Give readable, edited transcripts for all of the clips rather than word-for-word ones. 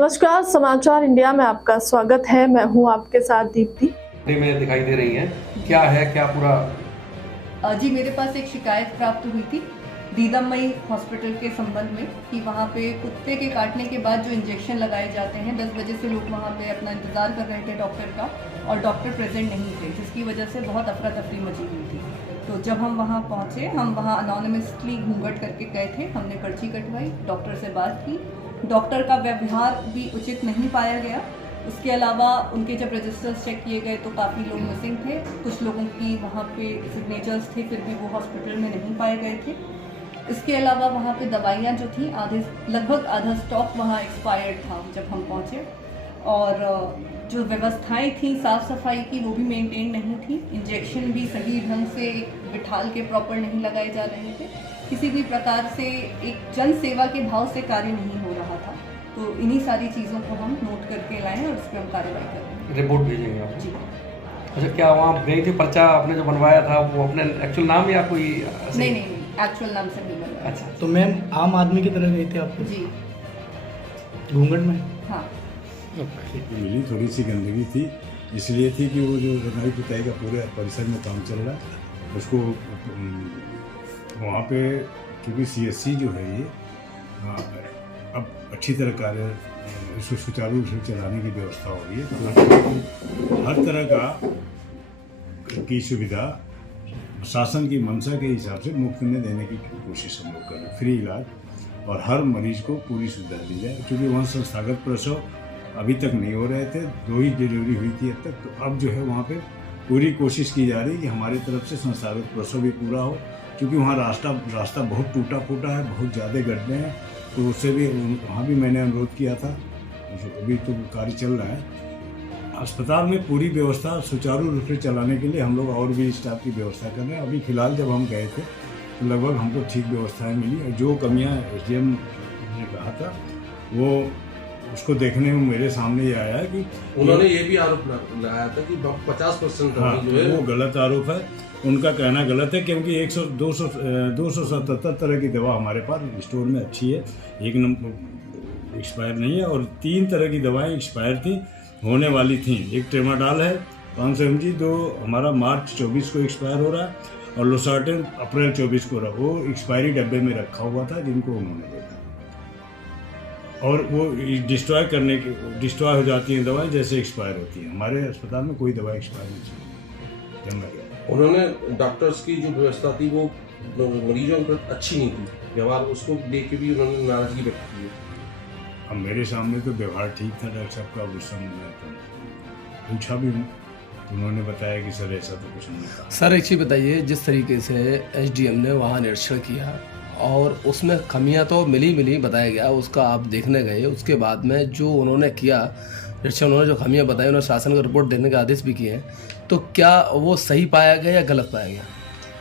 नमस्कार, समाचार इंडिया में आपका स्वागत है। मैं हूं आपके साथ दीप्ति। में दिखाई दे रही हैं, क्या है क्या पूरा? जी, मेरे पास एक शिकायत प्राप्त हुई थी दीदमई हॉस्पिटल के संबंध में कि वहाँ पे कुत्ते के काटने के बाद जो इंजेक्शन लगाए जाते हैं 10 बजे से लोग वहाँ पे अपना इंतज़ार कर रहे थे डॉक्टर का, और डॉक्टर प्रेजेंट नहीं थे, जिसकी वजह से बहुत अफरा तफरी मची हुई थी। तो जब हम वहाँ पहुँचे, हम वहाँ अनोनिमसली घूंघट करके गए थे, हमने पर्ची कटवाई, डॉक्टर से बात की। डॉक्टर का व्यवहार भी उचित नहीं पाया गया। उसके अलावा उनके जब रजिस्टर्स चेक किए गए तो काफ़ी लोग मिसिंग थे, कुछ लोगों की वहाँ पे सिग्नेचर्स थे, फिर भी वो हॉस्पिटल में नहीं पाए गए थे। इसके अलावा वहाँ पे दवाइयाँ जो थी लगभग आधा स्टॉक वहाँ एक्सपायर्ड था जब हम पहुँचे, और जो व्यवस्थाएं थी साफ़ सफाई की वो भी मेंटेन नहीं थी। इंजेक्शन भी सही ढंग से बिठाल के प्रॉपर नहीं लगाए जा रहे थे। किसी भी प्रकार से एक जन सेवा के भाव से कार्य नहीं हो रहा था। तो इन्हीं सारी चीज़ों को हम नोट करके लाएं और उस पर हम कार्रवाई करें। रिपोर्ट भेजेंगे आप? जी। अच्छा, क्या वहाँ गई थी? पर्चा आपने जो बनवाया था वो अपने एक्चुअल नाम या कोई? नहीं, एक्चुअल नाम से नहीं बनवाया। अच्छा, तो मैम आम आदमी की तरह गई थी आप? जी घूंघट में? हाँ। मिली थोड़ी सी गंदगी थी, इसलिए थी कि वो जो रनाई पुताई का पूरे परिसर में काम चल रहा है उसको वहाँ पे, क्योंकि सीएससी जो है ये अब अच्छी तरह कार्य इसको सुचारू रूप से चलाने की व्यवस्था हो रही है। तो हर तरह का की सुविधा शासन की मंशा के हिसाब से मुफ्त में देने की कोशिश हम लोग कर रहे हैं, फ्री इलाज, और हर मरीज को पूरी सुविधा दी जाए। क्योंकि वहाँ संस्थागत प्रसव अभी तक नहीं हो रहे थे, 2 ही डिलीवरी हुई थी अब तक। तो अब जो है वहाँ पे पूरी कोशिश की जा रही है कि हमारी तरफ से संस्थागत प्रसव भी पूरा हो, क्योंकि वहाँ रास्ता बहुत टूटा फूटा है, बहुत ज़्यादा गड्ढे हैं। तो उससे भी वहाँ भी मैंने अनुरोध किया था, अभी तो कार्य चल रहा है। अस्पताल में पूरी व्यवस्था सुचारू रूप से चलाने के लिए हम लोग और भी स्टाफ की व्यवस्था कर रहे हैं। अभी फ़िलहाल जब हम गए थे तो लगभग हमको ठीक व्यवस्थाएं मिली, और जो कमियां एसडीएम ने कहा था वो उसको देखने में मेरे सामने ये आया कि उन्होंने ये भी आरोप लगाया था कि 50% जो है वो गलत आरोप है। उनका कहना गलत है, क्योंकि 277 तरह की दवा हमारे पास स्टोर में अच्छी है, एक नंबर एक्सपायर नहीं है, और 3 तरह की दवाएं एक्सपायर थी, होने वाली थी। एक ट्रेमाडॉल है 500 mg, जो हमारा मार्च 24 को एक्सपायर हो रहा है, और लोसार्टेन अप्रैल 24 को रहा, वो एक्सपायरी डब्बे में रखा हुआ था जिनको उन्होंने देखा, और वो डिस्ट्रॉय हो जाती हैं दवाएं जैसे एक्सपायर होती हैं। हमारे अस्पताल में कोई दवा एक्सपायर नहीं थी। उन्होंने डॉक्टर्स की जो व्यवस्था थी वो मरीजों पर अच्छी नहीं थी, व्यवहार उसको लेके भी उन्होंने नाराजगी व्यक्त की है। अब मेरे सामने तो व्यवहार ठीक था डॉक्टर साहब का, गुस्सा में पूछा भी हूँ, उन्होंने बताया कि सर ऐसा तो कुछ नहीं कहा। सर एक चीज़ बताइए, जिस तरीके से एसडीएम ने वहाँ निरीक्षण किया और उसमें खामियां तो मिली बताया गया, उसका आप देखने गए, उसके बाद में जो उन्होंने किया निरीक्षण, उन्होंने जो खामियां बताई, उन्होंने शासन को रिपोर्ट देने के आदेश भी किए हैं, तो क्या वो सही पाया गया या गलत पाया गया?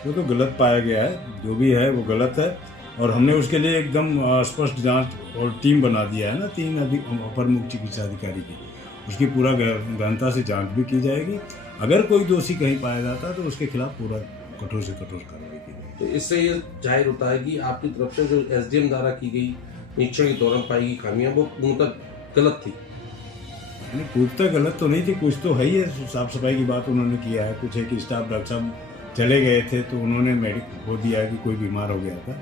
वो तो गलत पाया गया है, जो भी है वो गलत है, और हमने उसके लिए एकदम स्पष्ट जांच और टीम बना दिया है ना, 3 अपर मुख्य चिकित्सा अधिकारी की, उसकी पूरा गहनता से जांच भी की जाएगी। अगर कोई दोषी कहीं पाया जाता है तो उसके खिलाफ पूरा कठोर से कठोर कार्रवाई की जाएगी। तो इससे ये जाहिर होता है कि आपकी तरफ से जो एसडीएम द्वारा की गई निरीक्षण के दौरान पाई गई खामियां वो पूर्णतः गलत थी। यानी पूर्णतः गलत तो नहीं थी, कुछ तो है ही है। साफ सफाई की बात उन्होंने किया है, कुछ एक स्टाफ डॉक्टर साहब चले गए थे तो उन्होंने मेडिक हो दिया कि कोई बीमार हो गया था,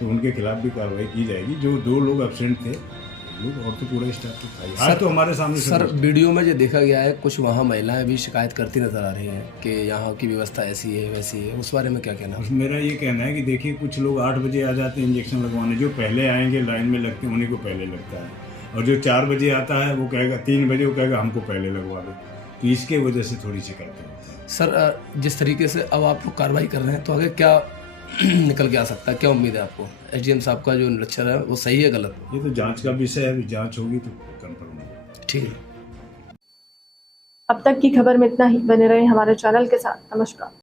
तो उनके खिलाफ भी कार्रवाई की जाएगी। जो 2 लोग एब्सेंट थे और तो पूरा स्टाफ तो था। आज तो हमारे सामने सर वीडियो में जो देखा गया है, कुछ वहाँ महिलाएं भी शिकायत करती नजर आ रही हैं कि यहाँ की व्यवस्था ऐसी है वैसी है, उस बारे में क्या कहना है? मेरा ये कहना है कि देखिए, कुछ लोग 8 बजे आ जाते हैं इंजेक्शन लगवाने, जो पहले आएंगे लाइन में लगते हैं उन्हीं को पहले लगता है, और जो 4 बजे आता है वो कहेगा 3 बजे, वो कहेगा हमको पहले लगवा दो, तो इसके वजह से थोड़ी शिकायत है। सर जिस तरीके से अब आप लोग कार्रवाई कर रहे हैं, तो आगे क्या निकल के आ सकता है, क्या उम्मीद है आपको? एसडीएम साहब का जो निरीक्षण है वो सही है गलत? ये तो जांच का विषय है, अभी जांच होगी तो कंफर्म होगा। ठीक है। अब तक की खबर में इतना ही। बने रहे हमारे चैनल के साथ। नमस्कार।